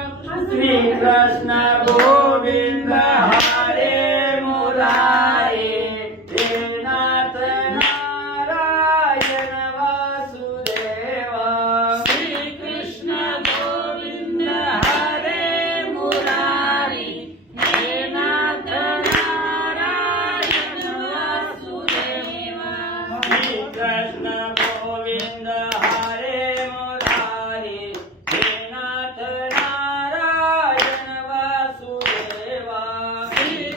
श्री कृष्ण गोविंद हरे मुरारी हे नाथ नारायण वासुदेवा श्री कृष्ण गोविंद हरे मुरारी हे नाथ नारायण वासुदेवा श्री कृष्ण गोविंद हरे मुरारी हे नाथ नारायण वासुदेवा श्री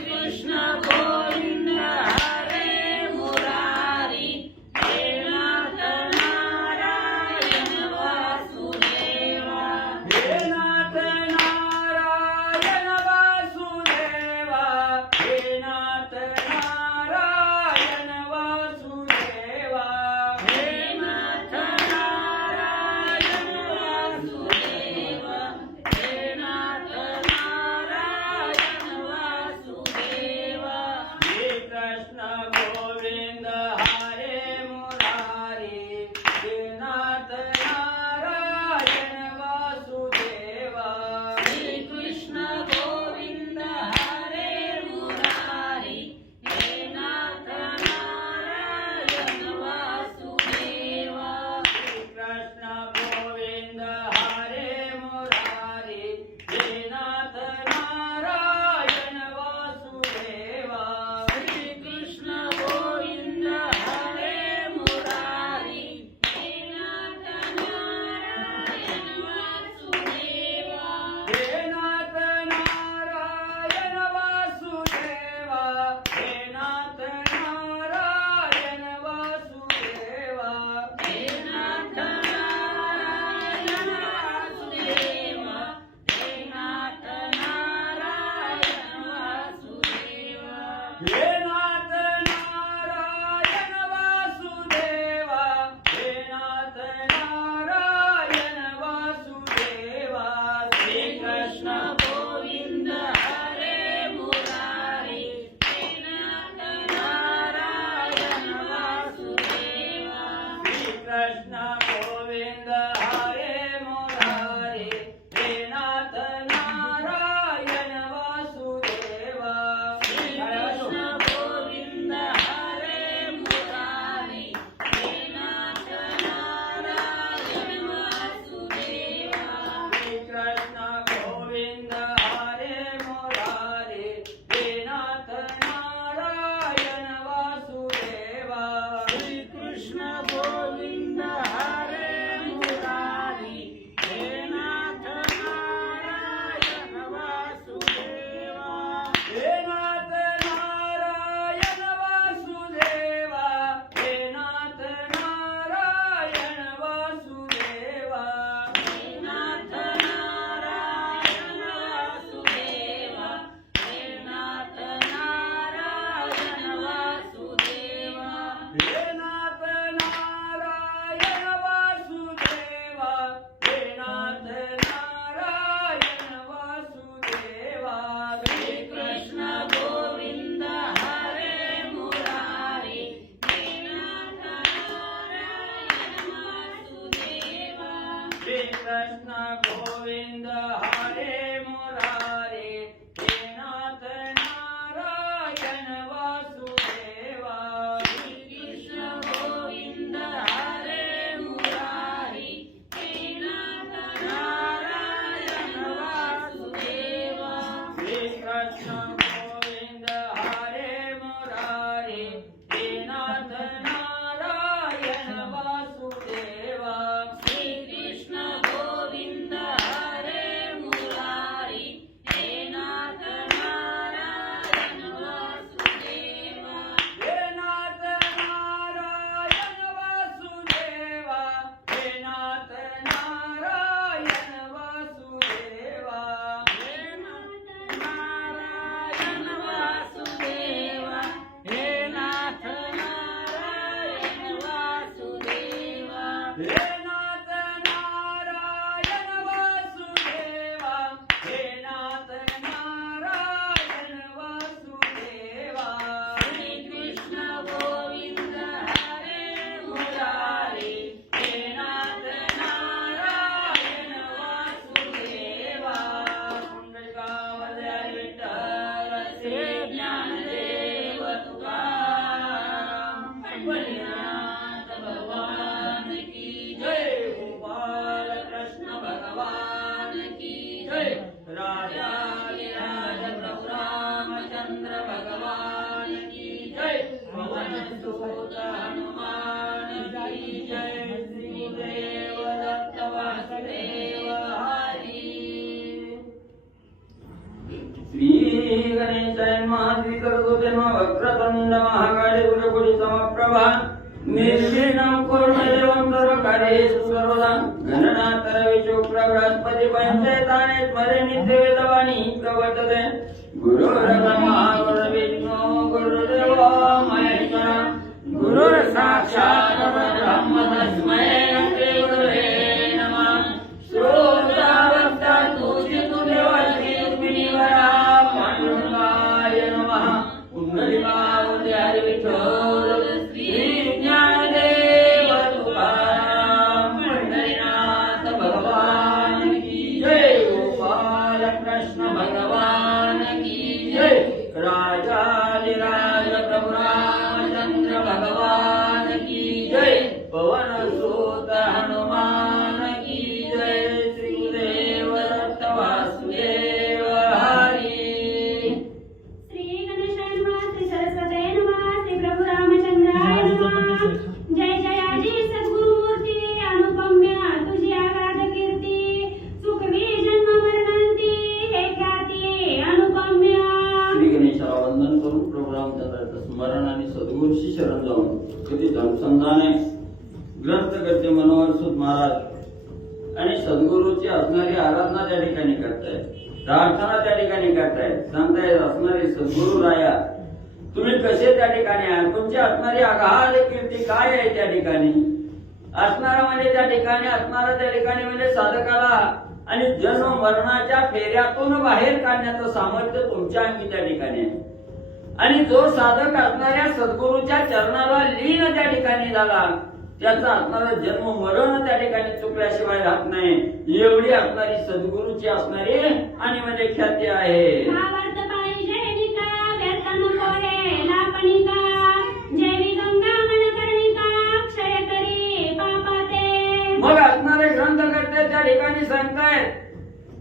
राजाधिराज प्रभु रामचंद्र भगवान की जय। पवन सुत हनुमान की जय। श्री देव दत्त वासुदेव हरी। श्री गणेशाय नमः। श्री सरस्वती नमः। वक्रतुंड महाकाय गुरुपुरी समप्रभा निर्विघ्नं कुरु मे देवं सर्वकार्येषु सर्वदा। गणनाथ रविषु बृहस्पति पंचैताने स्मरे नित्यवेदवाणी प्रवर्तते। गुरुर्ब्रह्मा गुरुर्विष्णु गुरुर्देवो महेश्वरः। गुरुर्साक्षात् परब्रह्म तस्मै श्री गुरवे नमः। श्रोतावक्ता तुझितु देवाची रुक्मिणीवरा पांडुरंगाय नमः। कुंडलिकावती हरी विठ्ठल श्री ज्ञानदेव तुकाराम पंढरीनाथ भगवान की जय। गोपाल कृष्ण भगवान की जय। राजाधिराज प्रभु रामचंद्र भगवान की जय। पवन सुत हनुमान की जय। श्री देव दत्त वासुदेव हरी। श्री गणेशाय नमः। श्री सरस्वती नमः। श्री प्रभु रामचंद्राय नमः। जय जयाजी सद्गुरुमूर्ती अनुपम्य तुझी आगाध कीर्ती। सुखवी जन्म मरणांती हे ख्याती अनुपम्य। श्री गणेशाला वंदन करून प्रभू रामचंद्राचं स्मरण आणि सद्गुरूंशी शरण जाऊन कधी धर्मसंधाने ग्रंथकर्ते मनोहर सूत महाराज आणि सद्गुरूची असणारी आराधना त्या ठिकाणी करतायत, प्रार्थना त्या ठिकाणी करतायत, सांगतायत असणारे सद्गुरू राया तुम्ही कसे त्या ठिकाणी आहात, तुमची असणारी अगाध कीर्ती काय आहे त्या ठिकाणी असणारा म्हणजे त्या ठिकाणी असणारा त्या ठिकाणी म्हणजे साधकाला आणि जन्म मरणाच्या फेऱ्यातून बाहेर काढण्याचं सामर्थ्य तुमच्या अंगी त्या ठिकाणी आहे. आणि जो साधक असणाऱ्या सद्गुरूच्या चरणाला लीन त्या ठिकाणी झाला त्याचा असणारा जन्म मरण त्या ठिकाणी चुकल्याशिवाय राहत नाही. एवढी असणारी सद्गुरूची असणारी आणि म्हणजे ख्याती आहे. भावार्थ पाहिजे निका व्यर्थ नको हे लापणिका. जैवी गंगा मन कर्णिका क्षय करी पापाते. मग असणारे ग्रंथकर्ते त्या ठिकाणी सांगतायत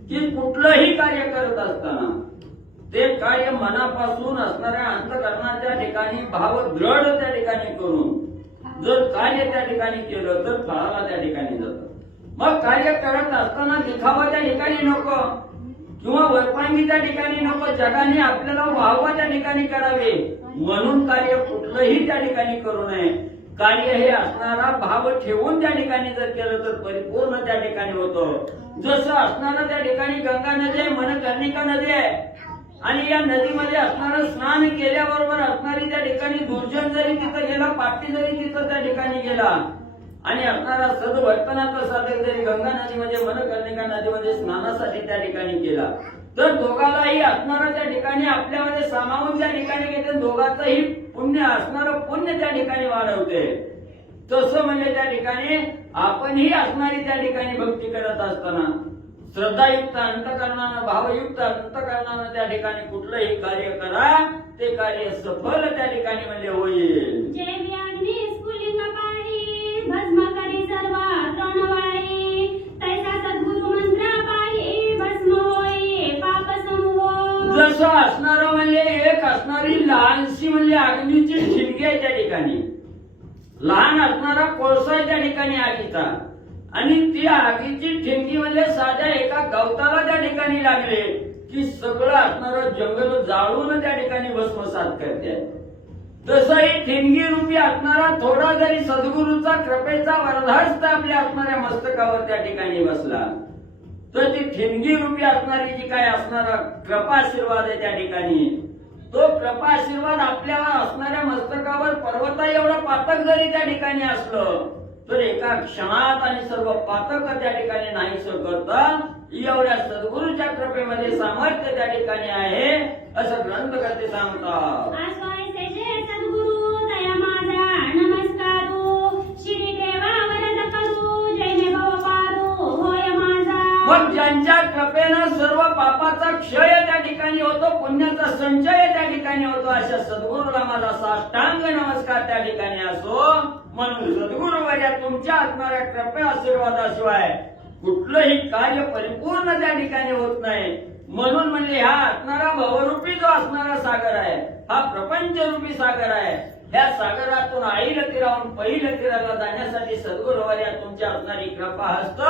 की कुठलंही कार्य करत असताना ते कार्य मनापासून असणाऱ्या अंतःकरणाच्या ठिकाणी भाव दृढ त्या ठिकाणी करून जर कार्य त्या ठिकाणी केलं तर फळाला त्या ठिकाणी जातं. मग कार्य करत असताना दिखावा त्या ठिकाणी नको किंवा वरपांगी त्या ठिकाणी नको, जगाने आपल्याला वाहवा त्या ठिकाणी करावे म्हणून कार्य कुठलंही त्या ठिकाणी करू नये. कार्य हे असणारा भाव ठेवून त्या ठिकाणी जर केलं तर परिपूर्ण त्या ठिकाणी होतं. जसं असणारा त्या ठिकाणी गंगा नदी आहे, मनकर्णिका नदी आहे आणि या नदीमध्ये असणारं स्नान केल्याबरोबर असणारी त्या ठिकाणी दुर्जन जरी तिथं गेला, पापी जरी तिथं त्या ठिकाणी गेला आणि असणारा सद्वर्तनाचा साधक जरी गंगा नदीमध्ये मनकर्णिका नदीमध्ये स्नानासाठी त्या ठिकाणी गेला तर दोघालाही असणारा त्या ठिकाणी आपल्यामध्ये सामावून त्या ठिकाणी घेते, दोघांचंही पुण्य असणारं पुण्य त्या ठिकाणी वाढवते. तसं म्हणजे त्या ठिकाणी आपणही असणारी त्या ठिकाणी भक्ती करत असताना श्रद्धायुक्त अंतकरणानं भावयुक्त अंतकरणानं त्या ठिकाणी कुठलंही कार्य करा ते कार्य सफल त्या ठिकाणी म्हणजे होईल. जैवी अग्नी स्फुलिंग पाही भस्म करी सर्व तृणवाळी. तैसा सद्गुरु मंत्र पाही भस्म होई पाप समूह. जसं असणारं म्हणजे एक असणारी लहानशी म्हणजे अग्नीची ठिणगी आहे त्या ठिकाणी, लहान असणारा कोळसा आहे त्या ठिकाणी आगीचा आणि ती आगीची ठिणगी म्हणजे साध्या एका गवताला त्या ठिकाणी लागले की सगळं असणारं जंगल जाळून त्या ठिकाणी भस्मसात करते. तसं ही ठिणगी रूपी असणारा थोडा जरी सद्गुरूचा कृपेचा वरदहस्त आपल्या असणाऱ्या मस्तकावर त्या ठिकाणी बसला तर ती ठिणगी रूपी असणारी जी काय असणारा कृपाशीर्वाद आहे त्या ठिकाणी तो कृपाशीर्वाद आपल्याला असणाऱ्या मस्तकावर पर्वता एवढा पातक जरी त्या ठिकाणी असलं तर एका क्षणात आणि सर्व पातक त्या ठिकाणी नाहीसं करता एवढ्या सद्गुरूच्या कृपेमध्ये सामर्थ्य त्या ठिकाणी आहे असं ग्रंथकर्ते सांगतात. आस्वायसे जे सद्गुरु दया माझा नमस्कारू. श्री देवा वरद करू जय मे भव पारू होय माझा. मग ज्यांच्या कृपेनं सर्व पापाचा क्षय त्या ठिकाणी होतो, पुण्याचा संचय त्या ठिकाणी होतो, अशा सद्गुरूला माझा साष्टांग नमस्कार त्या ठिकाणी असो. म्हणून सद्गुरुवर्या तुमच्या असणाऱ्या कृपे आशीर्वादाशिवाय कुठलंही कार्य परिपूर्ण त्या ठिकाणी होत नाही. म्हणून म्हणजे हा असणारा भवरूपी जो असणारा सागर आहे, हा प्रपंचरूपी सागर आहे. या सागरातून आईला तीरावून पहिल्या तीराला जाण्यासाठी सद्गुरुवर्या तुमच्या असणारी कृपा हस्त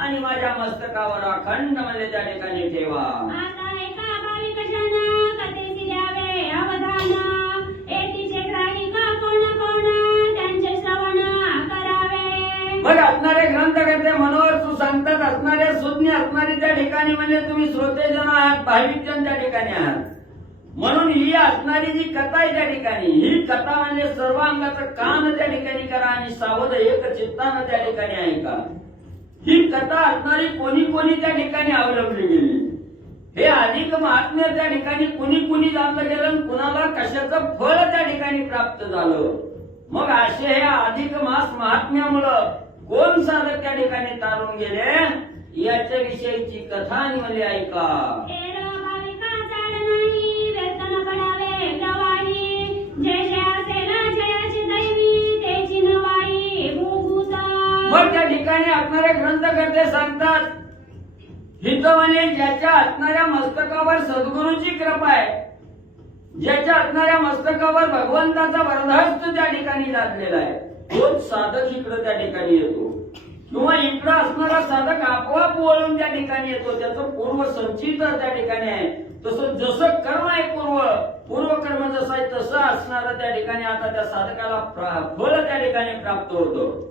आणि माझ्या मस्तकावर अखंड म्हणजे त्या ठिकाणी ठेवा. आता एका भाविक जन कथेची द्यावे अवधान, एतीचे ग्राहिका कोण कोण त्यांचे श्रवण करावे. मग असणारे ग्रंथकर्ते मनोहर तू सांगतात, असणारे सुज्ञ असणारे त्या ठिकाणी म्हणजे तुम्ही श्रोतेजन आहात, भाविकजन त्या ठिकाणी आहात. म्हणून ही असणारी जी कथा आहे त्या ठिकाणी, ही कथा म्हणजे सर्व अंगाचं कान त्या ठिकाणी करा आणि सावध एक चित्तानं त्या ठिकाणी ऐका. ही कथा असणारी कोणी कोणी त्या ठिकाणी अवलंबली गेली, हे अधिक महात्म्य त्या ठिकाणी कुणी कुणी जाणलं गेलं आणि कुणाला कशाचं फळ त्या ठिकाणी प्राप्त झालं. मग असे हे अधिक मास महात्म्यामुळं कोण साधक त्या ठिकाणी तारून गेले याच्या विषयीची कथा आणि म्हणजे ऐका. एरा भाविका चाड नाही वेतन पडावे गवाही, जय असेल जयाची दैवी त्याची नवाई भूभूता. मग त्या ठिकाणी असणारे ग्रंथकर्ते सांगतात, हिथं म्हणे ज्याच्या असणाऱ्या मस्तकावर सद्गुरूची कृपा आहे, ज्याच्या असणाऱ्या मस्तकावर भगवंताचा वरदहस्त त्या ठिकाणी लादलेला आहे, तोच साधक इकडं त्या ठिकाणी येतो. किंवा इकडं असणारा साधक आपोआप वळून त्या ठिकाणी येतो. त्याचं पूर्व संचित त्या ठिकाणी आहे. तसं जसं कर्म आहे पूर्वकर्म जसं आहे तसं असणारं त्या ठिकाणी आता त्या साधकाला फळ त्या ठिकाणी प्राप्त होतं.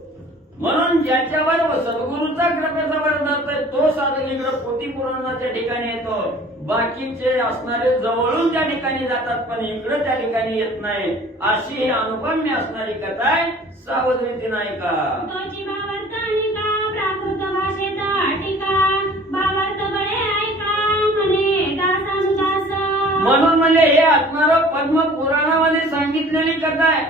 म्हणून ज्याच्यावर सद्गुरूचा कृपेचा वरदहस्त आहे तो साधक इकडं पोथी पुराणाच्या ठिकाणी येतो. बाकीचे असणारे जवळून त्या ठिकाणी जातात पण इकडं त्या ठिकाणी येत नाही. अशी ही अनुपम्य असणारी कथा आहे. सावध रीतीनं ऐका. तोची भावार्थ निका प्राकृत भाषेत टीका, भावार्थ बळे ऐका म्हणे दासानुदास. म्हणून म्हणजे हे असणारं पद्म पुराणामध्ये सांगितलेली कथा आहे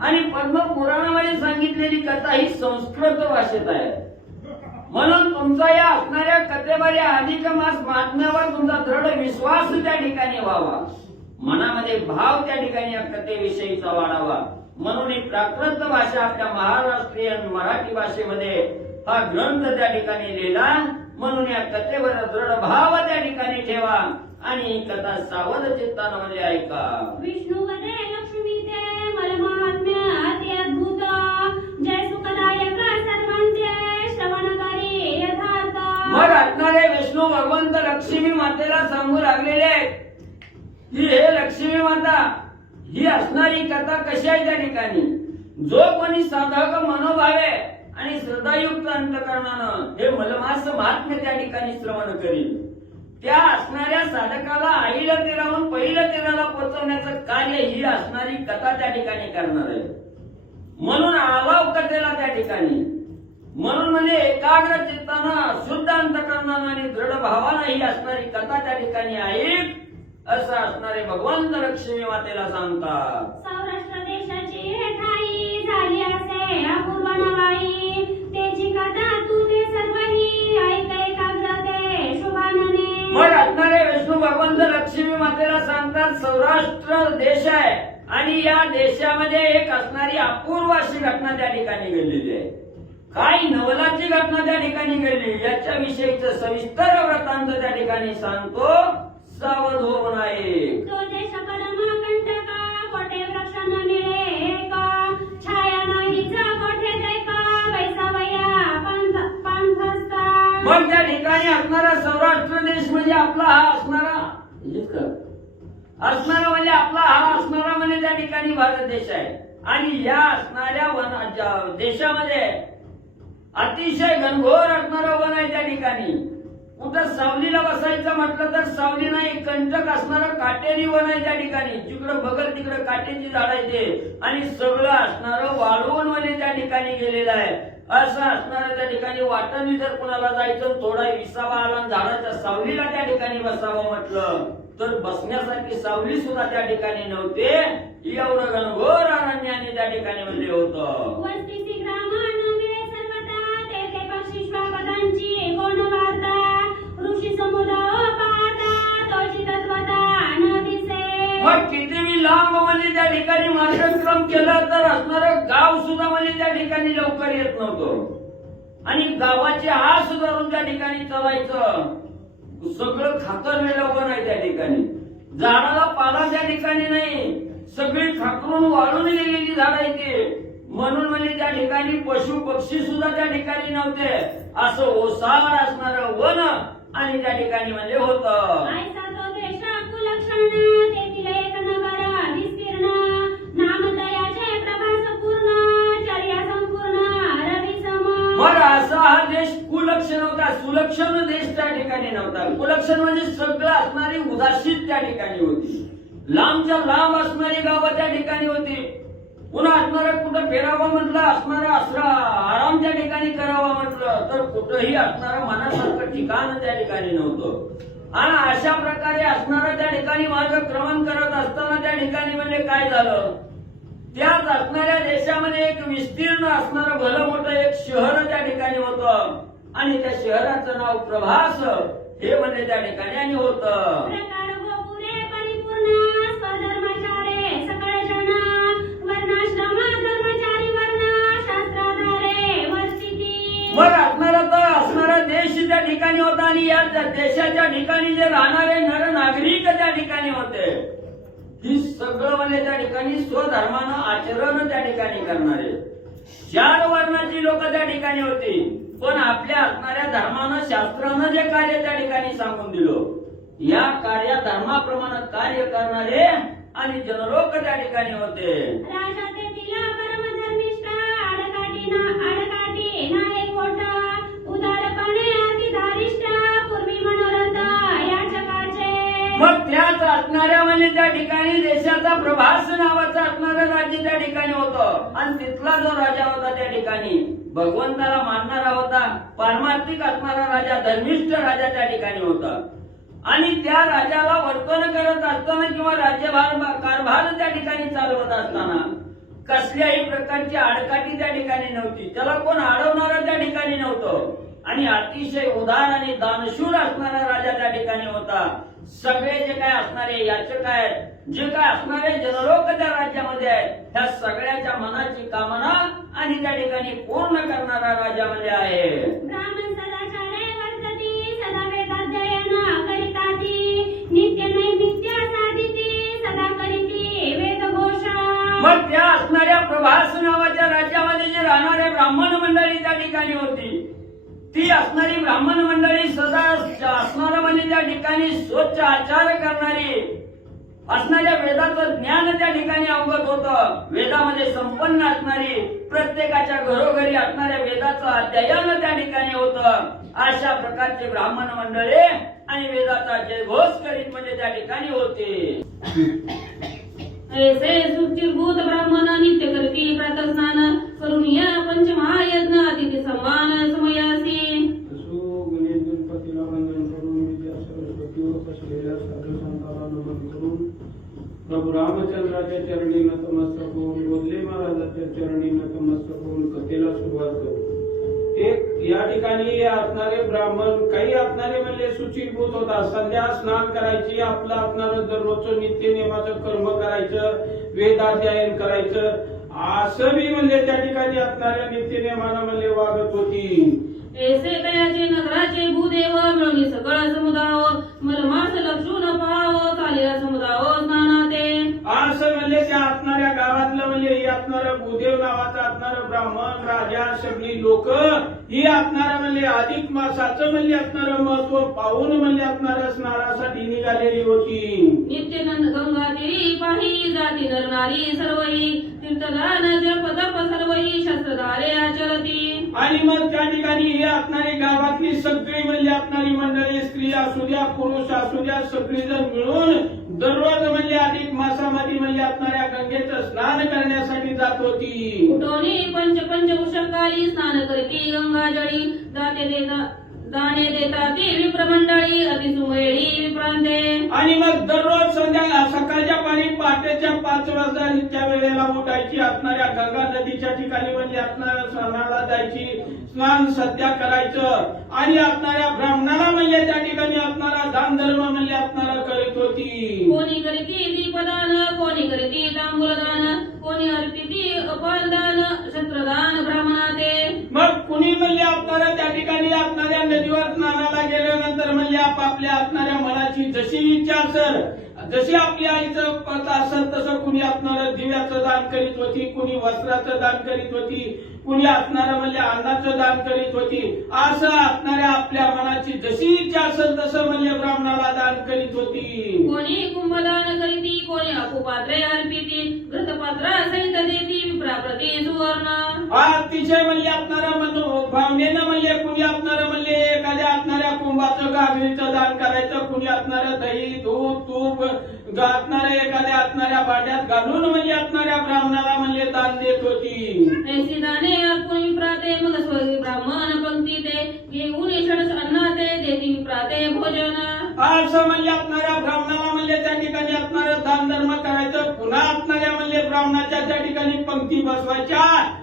आणि पद्म पुराणामध्ये सांगितलेली कथा ही संस्कृत भाषेत आहे. म्हणून तुमचा या असणाऱ्या कथेमध्ये अधिक मास महात्म्यावर तुमचा दृढ विश्वास त्या ठिकाणी व्हावा, मनामध्ये भाव त्या ठिकाणी या कथेविषयीचा वाढावा. म्हणून ही प्राकृत भाषा आपल्या महाराष्ट्रीयन मराठी भाषेमध्ये हा ग्रंथ त्या ठिकाणी लिहिला. म्हणून या कथेवर दृढ भाव त्या ठिकाणी ठेवा आणि ही कथा सावध चित्तानं म्हणजे ऐका. विष्णू वदे लक्ष्मी ते मलमात्म्य अति अद्भुत, जय सुखदायक सर्वांचे श्रवण करी यथार्थ. मग असणारे विष्णू भगवंत लक्ष्मी मातेला सांगू लागलेले आहेत की हे लक्ष्मी माता, ही असणारी कथा कशी आहे त्या ठिकाणी, जो कोणी साधक मनोभावे आणि श्रद्धायुक्त अंतकरणानं हे मलमास महात्म्य त्या ठिकाणी श्रवण करील, त्या असणाऱ्या साधकाला आईला तीरावून पहिल्या तीराला पोहोचवण्याचं कार्य ही असणारी कथा त्या ठिकाणी करणार आहे. म्हणून आलाव कथेला त्या ठिकाणी, म्हणून म्हणजे एकाग्र चित्तानं शुद्ध अंतकरणानं आणि दृढ भावानं ही असणारी कथा त्या ठिकाणी ऐक असं असणारे भगवंत लक्ष्मी मातेला सांगतात. सौराष्ट्र देशाची ठाई झाली असे अपूर्व नवाई, त्याची कथा तू ते सर्वही ऐक एकाग्रते शुभानने. मग असणारे विष्णू भगवंत लक्ष्मी मातेला सांगतात, सौराष्ट्र देश आहे आणि या देशामध्ये एक असणारी अपूर्व अशी घटना त्या ठिकाणी घडलेली आहे. काय नवलाची घटना त्या ठिकाणी घडली याच्या विषयीचं सविस्तर वृत्तांत त्या ठिकाणी सांगतो. सावध हो नाही. तो देश परमकंटका, कोठे वृक्ष न मिळे एका, छाया नाहीचा कोठे देखा, वैसावया पंथस्था. मग त्या ठिकाणी असणारा सौराष्ट्र देश म्हणजे आपला हा असणारा म्हणजे आपला हा असणारा म्हणजे त्या ठिकाणी भारत देश आहे. आणि या असणाऱ्या देशामध्ये अतिशय घनघोर असणारं वन आहे. त्या ठिकाणी कुठं सावलीला बसायचं म्हटलं तर सावली नाही, कंटक असणारं काटेरी वन आहे. त्या ठिकाणी जिकडं बघल तिकडं काटेची झाड आहे आणि सगळं असणारं वाळवून वन त्या ठिकाणी गेलेलं आहे. असं असणारं त्या ठिकाणी वाटाणी जर कुणाला जायचं थोडा विसावा आला झाडाच्या सावलीला त्या ठिकाणी बसावं म्हटलं तर बसण्यासाठी सावली सुद्धा त्या ठिकाणी नव्हते. एवढं घनघोर अरण्याने त्या ठिकाणी म्हणजे होतं. वस्तीची ग्रामण मिळे सर्वता, तेथे पक्षी श्वापदांची कोण वार्ता, ऋषी समुदाय पाहता तोची तत्वता न दिसे. मग कितीही लांब म्हणजे त्या ठिकाणी मार्गक्रम केला तर असणारं गाव सुद्धा म्हणजे त्या ठिकाणी लवकर येत नव्हतं. आणि गावाचे आस धरून त्या ठिकाणी चालायचं. सगळं खाकरलेलं पण आहे त्या ठिकाणी. झाडाला पाला त्या ठिकाणी नाही, सगळी खाकरून वाळून गेलेली झाड आहे ती. म्हणून म्हणजे त्या ठिकाणी पशु पक्षी सुद्धा त्या ठिकाणी नव्हते. असं ओसाड असणारं वन आणि त्या ठिकाणी म्हणजे होतं. ऐसा तो देश कुलक्षण तेथील एक नगर विस्तीर्ण नामदयाचे प्रभास पूर्ण चर्या संपूर्ण रवी सम. बरं, असा हा देश कुलक्षण होता. सुलक्षण देश त्या ठिकाणी नव्हता. कुलक्षण म्हणजे सगळं असणारी उदासीत त्या ठिकाणी होती. लांबच्या लांब असणारी गावं त्या ठिकाणी होती. पुन्हा असणारा कुठं फिरावं म्हटलं, असणारा आराम त्या ठिकाणी करावा म्हटलं तर कुठंही असणारं मनासारखं ठिकाण त्या ठिकाणी नव्हतं. आणि अशा प्रकारे असणारं त्या ठिकाणी मार्गक्रमण करत असताना त्या ठिकाणी म्हणजे काय झालं, त्याच असणाऱ्या देशामध्ये एक विस्तीर्ण असणारं भलं मोठं एक शहर त्या ठिकाणी होतं. आणि त्या शहराचं नाव प्रभास हे म्हणजे त्या ठिकाणी आणि होतं. प्रकार व पुरे परिपूर्ण स्वधर्मचारे सकळ जन वर्णाश्रम धर्मचारी वर्ण शास्त्राधारे वर्तिती. मग असणारा देश त्या ठिकाणी होता आणि या देशाच्या ठिकाणी जे राहणारे नर नागरिक त्या ठिकाणी होते, ही सगळं म्हणजे त्या ठिकाणी स्वधर्मानं आचरण त्या ठिकाणी करणारे 4 वर्णाची लोक त्या ठिकाणी होती. पण आपल्या असणाऱ्या धर्मानं शास्त्रानं जे कार्य त्या ठिकाणी सांगून दिलं, या कार्या धर्माप्रमाणे कार्य करणारे आणि जनलोक त्या ठिकाणी होते. राजा तेथील परमधर्मिष्ठ आडकाठी ना एक मोठा उदारपणे अति धारिष्ठ पूर्वी मनोरथ याचकाचे. मग त्याच असणाऱ्या म्हणजे त्या ठिकाणी देशाचा प्रभास नावाचं असणारं राज्य त्या ठिकाणी होतं. आणि तिथला जो राजा होता त्या ठिकाणी भगवंताला मानणारा होता, पारमार्थिक असणारा राजा, धर्मिष्ठ राजा त्या ठिकाणी होता. आणि त्या राजाला वर्तन करत असताना किंवा राज्यभार कारभार त्या ठिकाणी चालवत असताना कसल्याही प्रकारची आडकाठी त्या ठिकाणी नव्हती. त्याला कोण अडवणारं त्या ठिकाणी नव्हतं. आणि अतिशय उदार आणि दानशूर असणारा राजा त्या ठिकाणी होता. सगळे जे काय असणारे याचक आहेत, जे काय असणारे जनलोक त्या राज्यामध्ये आहेत, ह्या सगळ्याच्या मनाची कामना आणि त्या ठिकाणी पूर्ण करणारा राजा म्हणजे आहे. ब्राह्मण सदाचारे वर्तती सदा वेदाध्ययन करिताती नित्य नैमित्य साधिती सदा करीती वेदघोषा. मग त्या असणाऱ्या प्रभास नावाच्या राज्यामध्ये जे राहणारे ब्राह्मण मंडळी त्या ठिकाणी होती, ती असणारी ब्राह्मण मंडळी सदा असणारं म्हणजे त्या ठिकाणी स्वच्छ आचार करणारी, असणाऱ्या वेदाचं ज्ञान त्या ठिकाणी अवगत होतं, वेदामध्ये संपन्न असणारी, प्रत्येकाच्या घरोघरी असणाऱ्या वेदाचं अध्ययन त्या ठिकाणी होतं. अशा प्रकारचे ब्राह्मण मंडळी आणि वेदाचा जयघोष करीत म्हणजे त्या ठिकाणी होते. ऐसे सुचिरभूत ब्राह्मण नित्य करती प्रातस्नान करून या पंचमहायज्ञ अतिथी सन्मान समयासी. असो गणेश गणपतीला वंदन करून विद्या सरस्वतीवर बसलेल्या साधू संतांना नमन करून प्रभू रामचंद्राच्या चरणी नतमस्तक होऊन बोधले महाराजाच्या चरणी नतमस्तक होऊन कथेला सुरुवात करू. एक या ठिकाणी असणारे ब्राह्मण काही असणारे म्हणजे सुचिरभूत होता. संध्या स्नान करायची, आपलं असणारं दररोजचं नित्य नियमाचं कर्म करायचं, वेदाध्ययन करायचं, असं बी म्हणजे त्या ठिकाणी असणाऱ्या नित्य नियमानं म्हणजे वागत होती. ऐसे तयाचे नगराचे भूदेव मिळून सगळं समुदाव मलमास लक्षून पाव चालिया समुदाव स्नानाते. असं म्हणजे त्या असणाऱ्या गावातलं म्हणजे हे असणारं भूदेव नावाचं असणारं ब्राह्मण राजा सगळी लोक ही असणारं म्हणजे अधिक मासाचं म्हणजे असणारं महत्व पाहून म्हणजे असणारं स्नानासाठी निघालेली होती. नित्य गंगा तिरी पाही जाती नरनारी सर्वही तीर्थदान जप तप सर्वही शस्त्रधारे आचरती. आणि मग त्या ठिकाणी हे असणारी गावातली सगळी म्हणजे असणारी मंडळी, स्त्री असू द्या पुरुष असू द्या, सगळी जण मिळून दररोज म्हणजे अधिक मासामध्ये म्हणजे असणाऱ्या गंगेचं स्नान करण्यासाठी जात होती. कुटोनी पंच उषकाली स्नान करती गंगाजळी दाने देता ती विप्रमंडळी अतिसुमेळी विप्रांते. आणि मग दररोज सकाळच्या पाणी पहाटेच्या 5 वाजताच्या वेळेला उठायची, असणाऱ्या गंगा नदीच्या ठिकाणी म्हणजे असणाऱ्या स्नानाला जायची, स्नान सध्या करायचं आणि असणाऱ्या ब्राह्मणाला म्हणजे त्या ठिकाणी असणारा दान धर्म म्हणजे असणारा करीत होती. कोणी करीती दीपदान, कोणी करीती तांबूलदान, कोणी अर्पिती अपारदान शस्त्रदान ब्राह्मणाते. मग कुणी म्हणले आपणारा त्या ठिकाणी असणाऱ्या नदीवर स्नानाला गेल्यानंतर म्हणले आपापल्या असणाऱ्या मनाची जशी इच्छा असेल, जशी आपली आईचं पत असेल तसं कुणी असणारं दिव्याचं दान करीत होती, कुणी वस्त्राचं दान करीत होती, कुणी असणारं म्हणजे अन्नाचं दान करीत होती. असं असणाऱ्या आपल्या मनाची जशी इच्छा असेल तसं म्हणजे ब्राह्मणाला दान करीत होती. कोणी कुंभदान करीती, कोणी अकुपात्रे अर्पिती, घृतपात्रा सहित देती, विप्राप्रती सुवर्ण. अतिशय म्हणजे असणारा भावनेनं म्हणजे कुणी असणारं म्हणजे एखाद्या असणाऱ्या कुंभाचं गाभीचं दान करायचं, कुणी असणारं दही दूध तूप असणाऱ्या एखाद्या असणाऱ्या भांड्यात घालून म्हणजे असणाऱ्या ब्राह्मणाला म्हणजे दान देत होती. ऐसी दाने अर्पून विप्राते, मग स्वर्गी ब्राह्मण पंक्ती ते घेऊन षडस अन्ना ते देती विप्राते भोजन. असं म्हणजे असणाऱ्या ब्राह्मणाला म्हणजे त्या ठिकाणी असणारं दान धर्म करायचं, पुन्हा असणाऱ्या म्हणजे ब्राह्मणाच्या त्या ठिकाणी पंक्ती बसवायच्या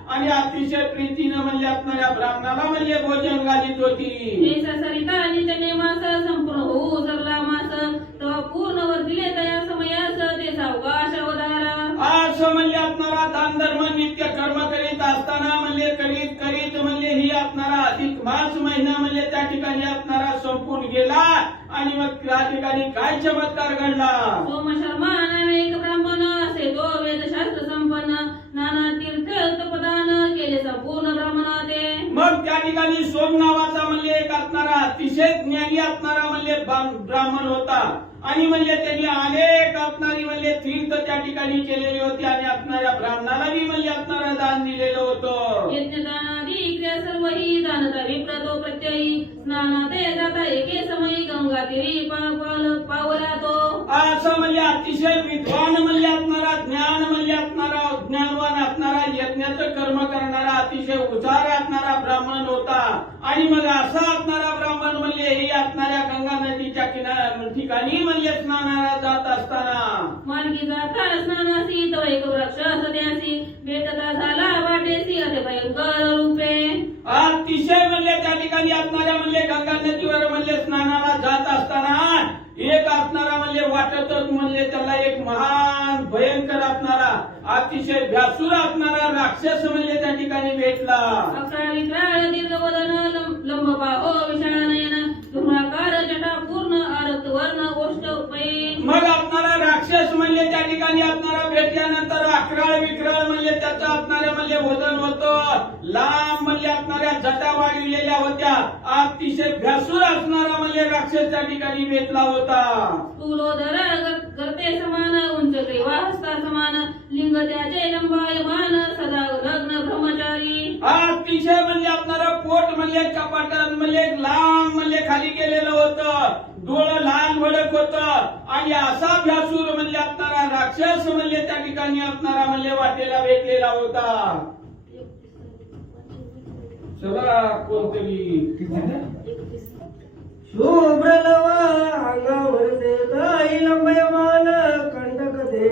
आणि अतिशय प्रीतीनं म्हणजे असणाऱ्या ब्राह्मणाला म्हणजे भोजन घालीत होती. ऐसा सरिता नित्यने मास संपूर्ण होऊ सरला मास, तेव्हा पूर्ण वर्धिले तया समयास ते सावकाश अवतारा. असं म्हणजे असणारा दान धर्म नित्य कर्म करीत असताना म्हणजे करीत म्हणजे ही असणारा अधिक मास महिना म्हणजे त्या ठिकाणी असणारा संपून गेला आणि मग त्या ठिकाणी काय चमत्कार घडला. सोम शर्मा नावे एक ब्राह्मण, असे तो वेदशास्त्र संपन्न, नाना तीर्थ पदान केले संपूर्ण ब्राह्मण ते. मग त्या ठिकाणी सोम नावाचा म्हणजे एक असणारा अतिशय ज्ञानी असणारा म्हणजे ब्राह्मण होता आणि म्हणजे त्यांनी अनेक असणारी म्हणजे तीर्थ त्या ठिकाणी केलेली होती आणि असणाऱ्या ब्राह्मणाला बी म्हणजे असणारं दान दिलेलं होतं. यज्ञदानादी क्रिया सर्व ही जाणता विप्रतो प्रत्ययी, स्नानाते जाता एके समयी गंगा तीरी पावला तो. असं म्हणजे अतिशय विद्वान म्हणजे असणारा ज्ञान म्हणजे असणारा ज्ञानवान असणारा यज्ञाचं कर्म करणारा अतिशय उचार असणारा ब्राह्मण होता आणि मग असा असणारा ब्राह्मण म्हणजे ही असणाऱ्या गंगा नदीच्या ठिकाणी म्हणजे स्नानाला जात असताना मार्गी जाता स्नानासी तो एक वृक्ष सत्यासी, भेटता झाला वाटेसी अति भयंकर रूपे. अतिशय म्हणजे त्या ठिकाणी असणाऱ्या म्हणजे गंगा नदीवर म्हणजे स्नानाला जात असताना एक असणारा म्हणजे वाटतच म्हणजे त्याला एक महान भयंकर असणारा अतिशय भ्यासूर असणारा राक्षस म्हणजे त्या ठिकाणी भेटला. अकरा विक्राळ दीर्घवदन, लंब बाहो विशाळ नयन, धुम्राकार जटा पूर्ण आरक्त वर्ण गोष्ट पैन. मग असणारा राक्षस म्हणजे त्या ठिकाणी असणारा भेटल्यानंतर अकराळ विक्राळ म्हणजे त्याचं असणाऱ्या म्हणजे वजन होतं, लांब म्हणजे असणाऱ्या जटा वाढविलेल्या होत्या, अतिशय भ्यासूर असणारा म्हणजे राक्षस त्या ठिकाणी भेटला होता. स्थूलोदर गर्ते समान, उंच ग्रीवा हस्ता समान, लिंग त्याचे लंबायमान, सदा लग्न ब्रह्मचारी. अतिशय म्हणजे असणारं पोट म्हणजे कपाटात म्हणजे लांब म्हणजे खाली गेलेलं होतं, डोळं लहान भडक होतं आणि असा भ्यासूर म्हणजे असणारा राक्षस म्हणजे त्या ठिकाणी असणारा म्हणजे वाटेला भेटलेला होता. चला कोणतरी शुभ्र लवा अंगावर देताई लंबयमान कंटक दे,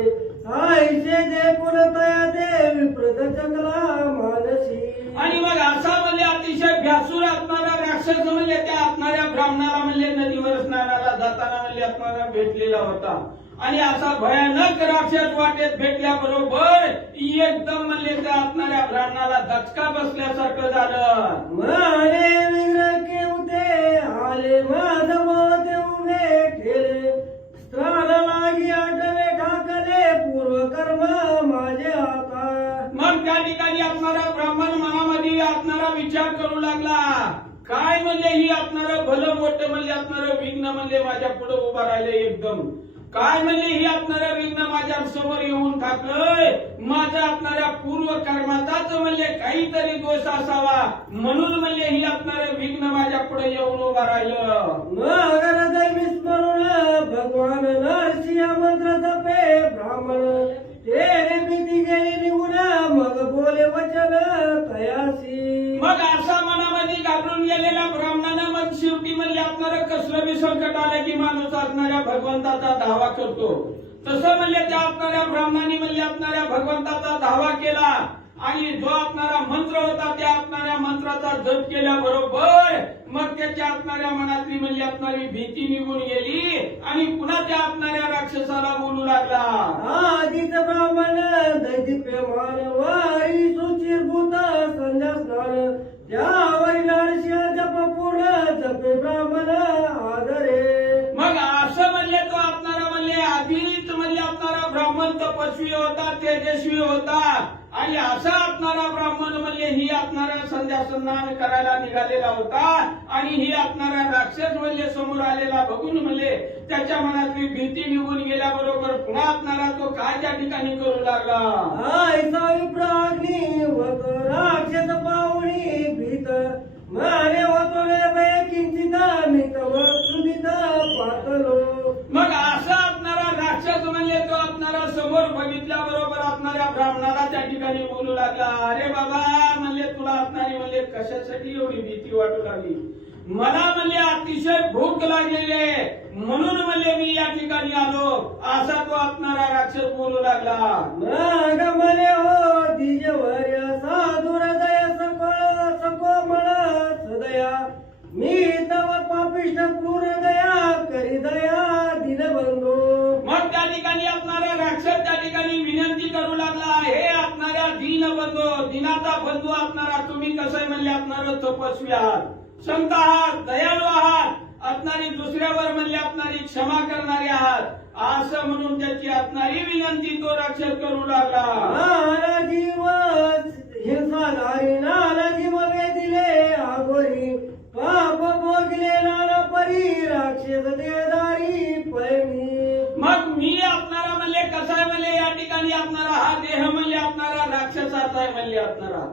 आईसे दे कुलतया दे विप्रत चकला मानसी. आणि मग असा म्हणजे अतिशय भ्यासूर असणारा राक्षस म्हणजे त्या असणाऱ्या ब्राह्मणाला म्हणजे नदीवर स्नानाला जाताना म्हणजे असणारा भेटलेला होता आणि असा भयानक राक्षस वाटेत भेटल्याबरोबर एकदम म्हणजे त्या असणाऱ्या ब्राह्मणाला धचका बसल्यासारखं झालं. माने विग्रह केवते आले माधव ते उभे ठेले, स्त्राण लागी आठवे ठाकले पूर्व कर्म माझे आता. मग त्या ठिकाणी असणारा ब्राह्मण मनामध्ये असणारा विचार करू लागला, काय म्हणजे ही असणारं भलं मोठं म्हणजे असणारं विघ्न म्हणजे माझ्या पुढे उभं राहिलं एकदम, काय म्हणजे ही असणारं विघ्न माझ्या समोर येऊन ठाकलंय, माझ्या असणाऱ्या पूर्व कर्माचाच म्हणजे काहीतरी दोष असावा म्हणून म्हणजे ही असणारं विघ्न माझ्या पुढे येऊन उभं राहिलं. मग हृदय विस्मरून भगवान नरसिंह मंत्र जपे ब्राह्मण, तेरे भीती गेली निघून मग बोले वचन तयासी. मग असा मनामध्ये घाबरून गेलेल्या ब्राह्मणानं मग शेवटी म्हणजे असणारं कसलं बी संकट आलं की माणूस असणाऱ्या भगवंताचा धावा करतो, तसं म्हणजे त्या असणाऱ्या ब्राह्मणाने म्हणजे असणाऱ्या भगवंताचा धावा केला आणि जो असणारा मंत्र होता त्या असणाऱ्या मंत्राचा जप केल्याबरोबर मग त्याच्या असणाऱ्या मनातली म्हणजे असणारी भीती निघून गेली आणि पुन्हा त्या असणाऱ्या राक्षसाला बोलू लागला. आदित ब्राह्मण दैदिप्यमान वारी सुचिरभूत संध्या स्नान, त्या तपस्वी होता, तेजस्वी होता आणि असा असणारा ब्राह्मण म्हणजे ही असणारा संध्या स्नान करायला निघालेला होता आणि ही असणारा राक्षस म्हणजे समोर आलेला बघून म्हणजे त्याच्या मनातली भीती निघून गेल्याबरोबर पुन्हा असणारा तो काय त्या ठिकाणी करू लागला. ऐसा विप्राग्नी होत राक्षस पाहुणी भीत माने होतो रे भय किंचिता मी तव क्षुभित पातलो. मग असा असणारा राक्षस म्हणजे तो असणारा समोर बघितल्याबरोबर असणाऱ्या ब्राह्मणाला त्या ठिकाणी बोलू लागला, अरे बाबा म्हणजे तुला असणारी म्हणजे कशासाठी एवढी भीती वाटू लागली. मला म्हणजे अतिशय भूक लागलेली आहे म्हणून म्हणजे मी या ठिकाणी आलो. असा तो असणारा राक्षस बोलू लागला. मग म्हणे हो दिजवर साधुर दया सकळ सकोमळ सदया मी तव पापिष्ट क्रूर दया करी दया दिनबंधू. मग त्या ठिकाणी असणारा राक्षस त्या ठिकाणी विनंती करू लागला, हे असणाऱ्या दीनबंधू, दिनाचा बंधू असणारा तुम्ही कसं म्हणले असणार तपस्वी आहात, संत आहात, दयाळू आहात, असणारी दुसऱ्यावर म्हणले असणारी क्षमा करणारे आहात, असं म्हणून त्याची असणारी विनंती तो राक्षस करू लागला. नाराजीव हिंसाधारी नाराजीव वेदिले आगोरी पाप भोगले नाना परी राक्षस देदारी पैमी. मग मी असणारा म्हणले कसा आहे म्हणले या ठिकाणी असणारा हा देह म्हणले असणारा राक्षसाचा आहे म्हणले असणारा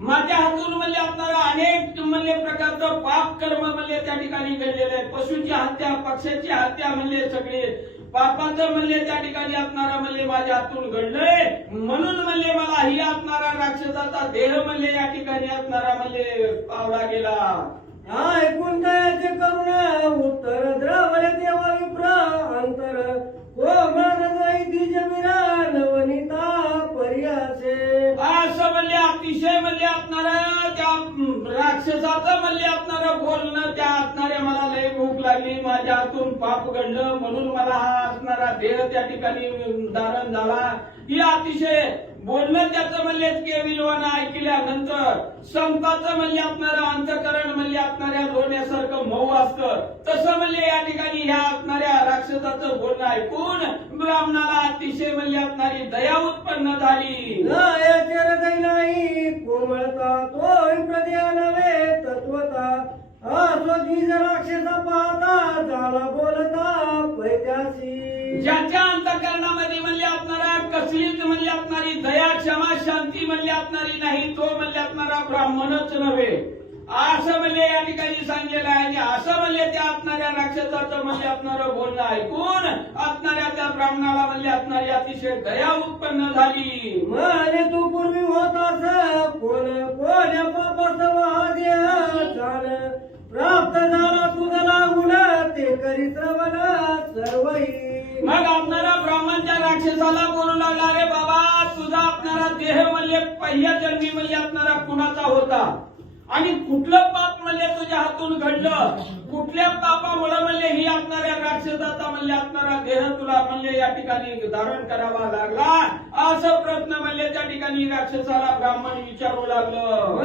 माझ्या हातून म्हणजे असणारा अनेक म्हणजे प्रकारचं पाप कर्म म्हणजे त्या ठिकाणी घडलेलं आहे. पशूची हत्या, पक्ष्याची हत्या म्हणजे सगळे पापाचं म्हणजे त्या ठिकाणी असणारा म्हणजे माझ्या हातून घडलंय म्हणून म्हणजे मला ही असणारा राक्षसाचा देह म्हणजे या ठिकाणी असणारा म्हणजे पावला गेला. ऐकून दयाचे करुणा उत्तर द्रवले देवा विप्र अंतर कोमळ दिजमिरा नवनीता पर्यासे. असं म्हणजे अतिशय म्हणजे असणारा त्या राक्षसाचं म्हणजे असणारं बोलणं त्या असणाऱ्या मला लय भूक लागली, माझ्या हातून पाप घडलं म्हणून मला हा असणारा देह त्या ठिकाणी धारण झाला. ही अतिशय बोलणं त्याचं म्हणजे केविलवानं ऐकल्यानंतर संताचं म्हणजे असणारं अंतकरण म्हणजे असणाऱ्या लोण्यासारखं मऊ असतं तसं म्हणजे या ठिकाणी ह्या असणाऱ्या राक्षसाचं बोलणं ऐकून ब्राह्मणाला अतिशय म्हणजे असणारी दया उत्पन्न झाली. दयाचे हृदय नाही कोमळता तोय प्रद्या नव्हे तत्वता असो द्विज राक्षसा पाहता झाला बोलता पैत्यासी. ज्याच्या अंतकरणामध्ये म्हणजे असणारा कसलीच म्हणजे असणारी दया क्षमा शांती म्हणजे असणारी नाही तो म्हणजे असणारा ब्राह्मणच नव्हे असं म्हणजे या ठिकाणी सांगितलेलं आहे. असं म्हणजे त्या असणाऱ्या राक्षसाचं म्हणजे असणारं बोलणं ऐकून असणाऱ्या त्या ब्राह्मणाला म्हणजे असणारी अतिशय दया उत्पन्न झाली. म्हणे तू पूर्वी होतास कोण कोण्या पापास देह झालं प्राप्त झाला तुझा लागून ते करीत रवला सर्वही. मग आपणारा ब्राह्मणच्या राक्षसाला बोलू लागला, रे बाबा तुझा आपणारा देह म्हणजे पहिल्या जन्मी म्हणजे आपणारा कुणाचा होता आणि कुठलं पाप म्हणजे तुझ्या हातून घडलं, कुठल्या पापामुळे म्हणजे ही असणाऱ्या राक्षसाचा म्हणजे असणारा देह तुला म्हणजे या ठिकाणी धारण करावा लागला असं प्रश्न म्हणजे त्या ठिकाणी राक्षसाला ब्राह्मण विचारू लागलं.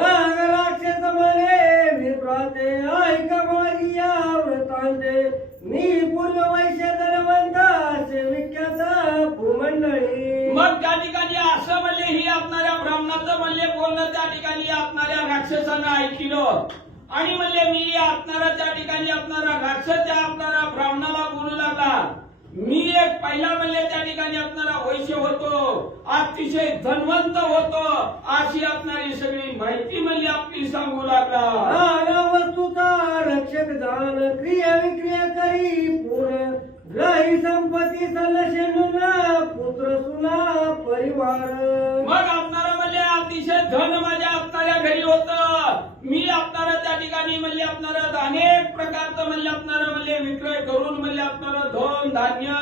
राक्षस म्हणे विप्राते ऐक माझी या व्रतांते मी पूर्व वैश्य धनवंत सेविक्याचा भूमंडळी. मग त्या ठिकाणी असं म्हणजे ही असणाऱ्या ब्राह्मणाचं म्हणजे बोलणं त्या ठिकाणी असणाऱ्या राक्षसानं ऐकलं आणि म्हणजे मी असणारा त्या ठिकाणी असणारा राक्षस त्या असणारा ब्राह्मणाला बोलू लागला, मी एक पहिला म्हणजे त्या ठिकाणी असणारा वैश्य होतो, अतिशय धनवंत होतो अशी असणारी सगळी माहिती म्हणजे आपली सांगू लागला. वस्तुता रक्षक दान क्रिया विक्रिया करी पूर्ण ग्रही संपत्ती सलशेनुन पुत्र सुना परिवार. मग असणारा म्हणजे अतिशय धन माझ्या असणाऱ्या घरी होतं, मी असणारा त्या ठिकाणी म्हणजे असणारं अनेक प्रकारचं म्हणजे असणारं म्हणजे विक्रय करून म्हणजे असणारं धन धान्य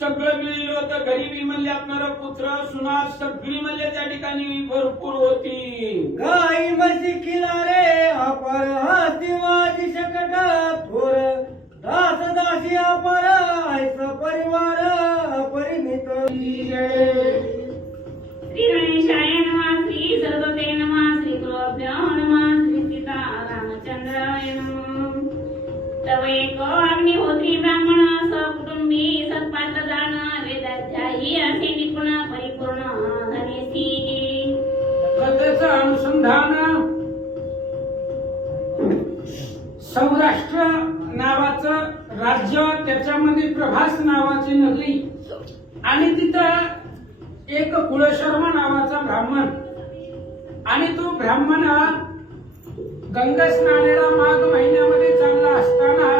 सगळं मिळलं होतं. गरिबी म्हणजे असणारं पुत्र सुना सगळी म्हणजे त्या ठिकाणी भरपूर होती. गाई म्हशी किनारे अपार हाती माझी शकट थोर दास दासी अपार ऐसा परिवार अपरिमित. श्री गणेशाय नमः, श्री सरस्वते नमः, श्री गुरुभ्यो नमः, श्री सीता रामचंद्राय नमः. तव एक अग्निहोत्री ब्राह्मण सकुटुंबी सत्पात्र जाण वेदाध्यायी असे निपुण त्याच्यामध्ये प्रभास नावाची नगरी आणि तिथं एक कुळशर्मा नावाचा ब्राह्मण आणि तो ब्राह्मण गंगा स्नानाला माघ महिन्यामध्ये चालला असताना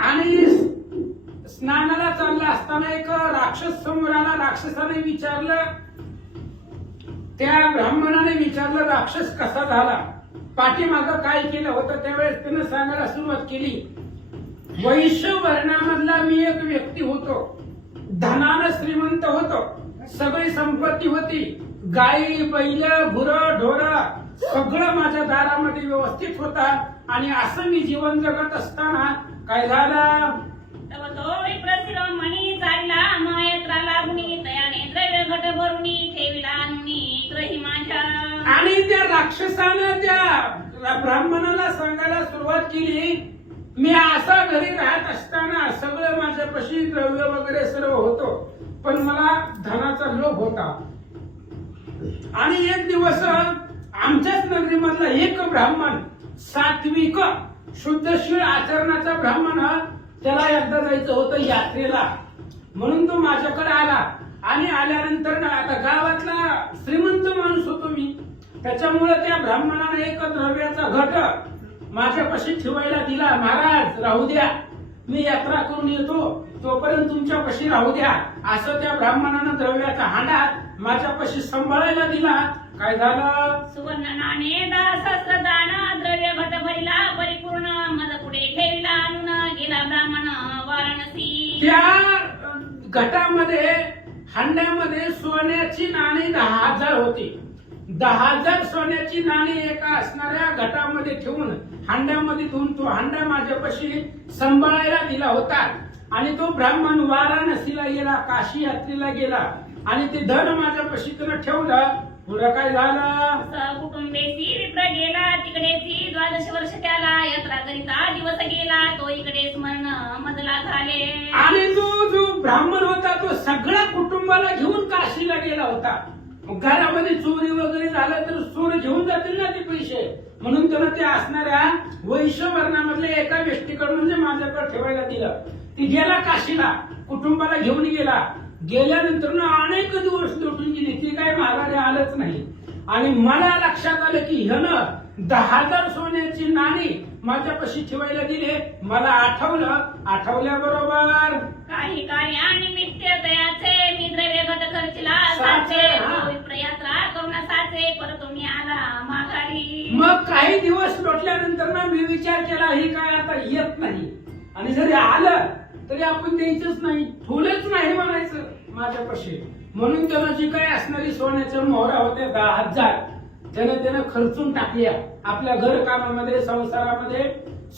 आणि स्नानाला चालला असताना एक राक्षस समोर आला. राक्षसाने विचारलं, त्या ब्राह्मणाने विचारलं राक्षस कसा झाला, पाठीमागं काय केलं होतं. त्यावेळेस त्यानं सांगायला सुरुवात केली, वैश्य वर्णामधला मी एक व्यक्ती होतो, धनानं श्रीमंत होतो, सगळी संपत्ती होती, गाई बैल गुरं ढोरं सगळं माझ्या दारामध्ये व्यवस्थित होता. आणि असं मी जीवन जगत असताना काय झालं, तव तो विप्रशिरोमणी चालला मायत्रा लागुनी तयाने द्रव्य घट भरुनी ठेविला अनुनी ग्रही माझ्या. आणि त्या राक्षसानं त्या ब्राह्मणाला सांगायला सुरुवात केली, मी असा घरी राहत असताना सगळं माझ्यापाशी द्रव्य वगैरे सर्व होतो, पण मला धनाचा लोभ होता. आणि एक दिवस आमच्याच नगरीमधला एक ब्राह्मण सात्विक शुद्धशील आचरणाचा ब्राह्मण, त्याला एकदा जायचं होतं यात्रेला, म्हणून तो माझ्याकडे आला. आणि आल्यानंतर आता गावातला श्रीमंत माणूस होतो मी, त्याच्यामुळे त्या ब्राह्मणाने एक द्रव्याचा घट माझ्यापाशी ठेवायला दिला. महाराज राहू द्या, मी यात्रा करून येतो, तोपर्यंत तुमच्यापाशी राहू द्या. असं त्या ब्राह्मणानं द्रव्याचा हांडा माझ्यापाशी सांभाळायला दिला. काय झालं, सुवर्ण नाणे 10 सहस्र दान द्रव्य घट भरिला परिपूर्ण मज पुढे ठेविला आणून गेला ब्राह्मण वाराणसी. त्या घटामध्ये हांड्यामध्ये सोन्याची नाणी 10,000 होती. 10,000 सोन्याची नाणी एका असणाऱ्या घटामध्ये ठेवून हांड्यामध्ये धुवून तो हांडा माझ्यापाशी सांभाळायला दिला होता. आणि तो ब्राह्मण वाराणसीला गेला, काशी यात्रेला गेला आणि ते धन माझ्यापाशी त्यानं ठेवलं. पुढं काय झालं, सहकुटुंबेची विप्र गेला तिकडेची 12 वर्ष त्याला यात्रा करिता दिवस गेला तो इकडे स्मरण मजला झाले. आणि तो जो ब्राह्मण होता तो सगळ्या कुटुंबाला घेऊन काशीला गेला होता. घरामध्ये चोरी वगैरे झालं तर चोर घेऊन जातील ना ते पैसे, म्हणून त्यानं ते असणाऱ्या वैश्य वर्णामधल्या एका व्यक्तीकडे म्हणजे माझ्याकडे ठेवायला दिलं. ती गेला काशीला, कुटुंबाला घेऊन गेला. गेल्यानंतर अनेक दिवस लोटून गेली, ती काय माघारी आलंच नाही. आणि मला लक्षात आलं की ह्यानं 10,000 सोन्याची नाणी माझ्यापाशी ठेवायला दिले. मला आठवल्याबरोबर काही कार्यानिमित्त तयाचे मी द्रव्य घट खर्चला साचे, साचे यात्रा करून साचे परत मी आला माघारी. मग काही दिवस लोटल्यानंतर ना मी विचार केला, ही काय आता येत नाही, आणि जरी आलं तरी आपण द्यायचंच नाही, ठेवलंच नाही म्हणायचं माझ्यापाशी. म्हणून त्यानं जी काय असणारी सोन्याच्या मोहरा होत्या 10,000 त्यानं खर्चून टाकल्या, आपल्या घर कामामध्ये संसारामध्ये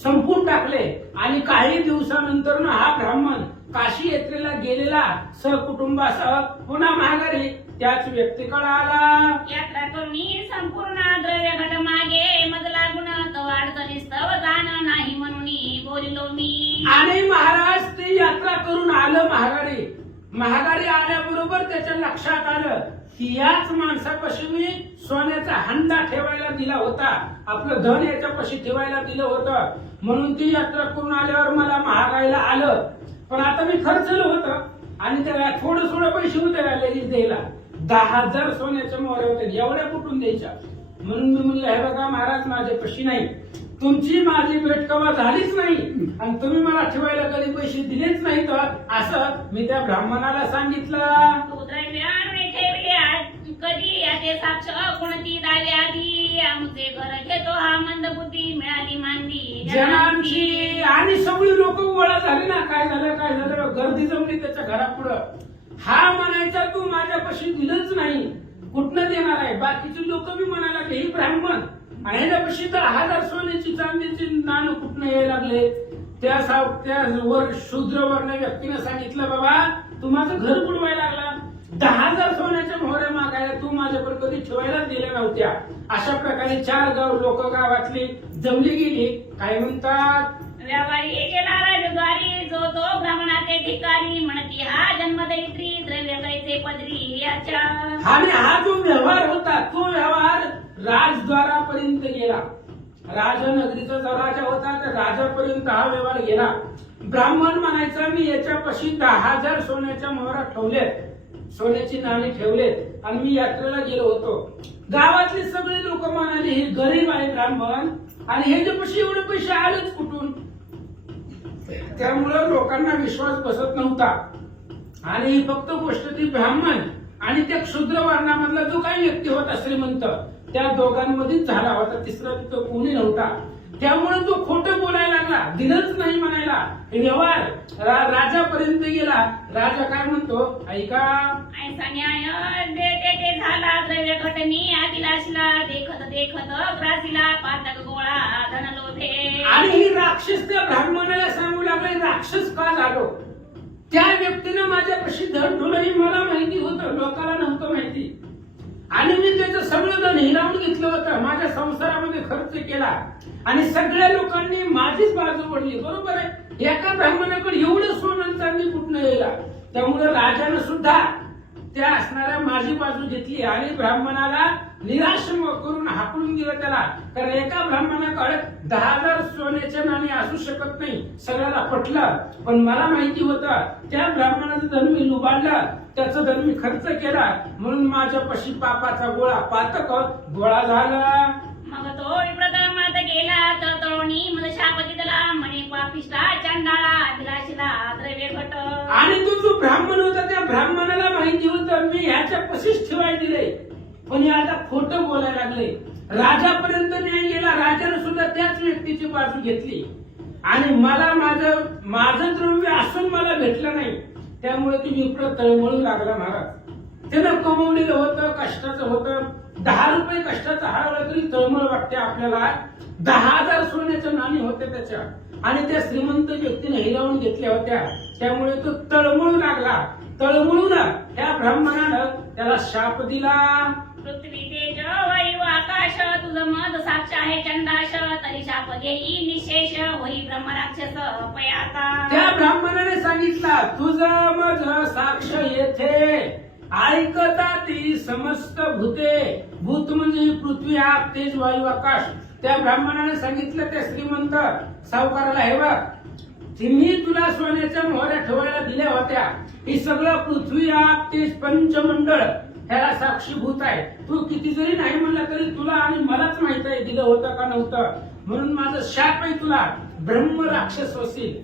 संपून टाकले. आणि काही दिवसानंतर हा ब्राह्मण काशी यात्रेला गेलेला सहकुटुंबासह पुन्हा माघारी त्याच व्यक्तीकडे आला. यात्रा करून संपूर्ण द्रव्य घट मागे मज लागून तो अडचणीस तव जाण नाही म्हणून बोललो मी. आणि महाराज ते यात्रा करून आलं महागारी आल्याबरोबर त्याच्या लक्षात आलं की याच माणसापाशी मी सोन्याचा हंडा ठेवायला दिला होता, आपलं धन याच्यापाशी ठेवायला दिलं होतं. म्हणून ती यात्रा करून आल्यावर मला महागाईला आलं. पण आता मी खर्चलं होतं आणि त्याला थोडं पैसे होते लगेच द्यायला. 10,000 सोन्याच्या मोहऱ्या होत्या, एवढ्या कुठून द्यायच्या. म्हणून मी म्हणलं, हे बघा महाराज माझ्यापाशी नाही, तुमची माझी भेट कवा झालीच नाही आणि तुम्ही मला ठेवायला कधी पैसे दिलेच नाही, तर असं मी त्या ब्राह्मणाला सांगितलं. तो द्रव्य आणून ठेवले कधी याचे साक्ष कोणती दावे आधी आमचे घर घेतो हा मंद बुद्धी मिळाली मांदी जनांची. आणि सगळी लोक गोळा झाली ना, काय झालं गर्दी जमली त्याच्या घरापुढं. हा म्हणायचा तू माझ्यापाशी दिलंच नाही, कुठनं देणार आहे. बाकीचे लोक बी म्हणायला लागले, ही ब्राह्मण आणि ह्याच्यापाशी 10,000 सोन्याची चांदीची नाणं कुठनं यायला लागले. त्या शूद्र वर्ण व्यक्तीने सांगितलं, बाबा तू माझं घर बुडवायला लागला, 10,000 सोन्याच्या मोहऱ्या मागायला तू माझ्याकडे कधी ठेवायला दिल्या नव्हत्या. अशा प्रकारे 4 लोक गावातली जमली गेली. काय म्हणतात, व्यवहारी केला राजद्वारी जो तो ब्राह्मणाचे ठिकाणी म्हणती हा जन्मदैत्री द्रव्य कैसे पदरी याच्या. आणि हा जो व्यवहार होता तो व्यवहार राजद्वारापर्यंत गेला. राजनगरीचा जो राजा होता त्या राजापर्यंत हा व्यवहार गेला. ब्राह्मण म्हणायचा मी याच्यापाशी 10,000 सोन्याच्या मोहरा ठेवलेत, सोन्याची नाणी ठेवलेत आणि मी यात्रेला गेलो होतो. गावातले सगळे लोक म्हणाले हे गरीब आहे ब्राह्मण आणि ह्याच्यापाशी एवढे पैसे आलेच कुठून. त्यामुळे लोकांना विश्वास बसत नव्हता. आणि ही फक्त गोष्ट ती ब्राह्मण आणि त्या क्षुद्र वर्णामधला जो काही व्यक्ती होता श्रीमंत त्या दोघांमध्येच झाला होता. तिसरा तिथं कोणी नव्हता. त्यामुळे तो खोटं बोलायला लागला, दिलंच नाही म्हणायला. व्यवहार राजापर्यंत गेला. राजा काय म्हणतो ऐका, ऐसा न्याय देते ते झाला द्रव्य घटनी आदिलाशला देखत देखत ग्रासीला पातक गोळा धन लोभे. आणि ही राक्षस त्या ब्राह्मणाला सांगू लागले राक्षस का झालो. त्या व्यक्तीनं माझ्यापाशी धन ठेवलं हे मला माहिती होतं, लोकांना नव्हतं माहिती. आणि मी त्याचं सगळं धन हिरावून घेतलं होतं, माझ्या संसारामध्ये खर्च केला आणि सगळ्या लोकांनी माझीच बाजू पडली. बरोबर आहे, एका ब्राह्मणाकडे एवढं सोनं चांदी कुठनं यायला. त्यामुळे राजानं सुद्धा त्या असणाऱ्या माझी बाजू घेतली आणि ब्राह्मणाला निराश करून हाकलून दिलं त्याला. कारण एका ब्राह्मणाकडे 10,000 सोन्याच्या नाणी असू शकत नाही, सगळ्याला पटलं. पण मला माहिती होतं त्या ब्राह्मणाचं धन मी लुबाडलं, त्याचं धन मी खर्च केला, म्हणून माझ्यापाशी पापाचा गोळा पातक गोळा झाला. मग तो विप्रधर्मात गेला तळतळोनी मग शाप दिला म्हणे पापिष्टा चंडाळा अभिलाषीला द्रव्य घट. आणि तो जो ब्राह्मण होता त्या ब्राह्मणाला माहिती होतं मी ह्याच्या पशीच ठेवाय दिले, पण हे आता खोटं बोलायला लागले. राजापर्यंत न्याय गेला. राजाने सुद्धा त्याच व्यक्तीची बाजू घेतली आणि मला माझं द्रव्य असून मला भेटलं नाही. त्यामुळे ती विप्र तळमळू लागला. महाराज त्यानं कमवलेलं होतं, कष्टाचं होतं. 10 रुपये कष्टाचं हरवलं तरी तळमळ वाटते आपल्याला. 10,000 सोन्याच्या नाणी होत्या त्याच्या आणि त्या श्रीमंत व्यक्तीने हिरावून घेतल्या होत्या. त्यामुळे तो तळमळू लागला. तळमळून त्या ब्राह्मणानं त्याला शाप दिला. पृथ्वी तेज वायू आकाश तुझं मद साक्ष आहे चंडाश तरी शाप घेई निशेष होई ब्रह्मराक्षस पयाता. त्या ब्राह्मणाने सांगितलं तुझं मज साक्ष येथे ऐकता ती समस्त भूते. भूत म्हणजे पृथ्वी आग तेज वायू आकाश. त्या ब्राह्मणाने सांगितलं त्या श्रीमंत सावकाराला हे बघ मी तुला सोन्याच्या मोहऱ्या ठेवायला दिल्या होत्या, ही सगळं पृथ्वी आग तेज पंचमंडळ ह्याला साक्षीभूत आहे. तू किती जरी नाही म्हणला तरी तुला आणि मलाच माहित आहे दिलं होतं का नव्हतं. म्हणून माझं शाप आहे तुला ब्रह्म राक्षस होशील.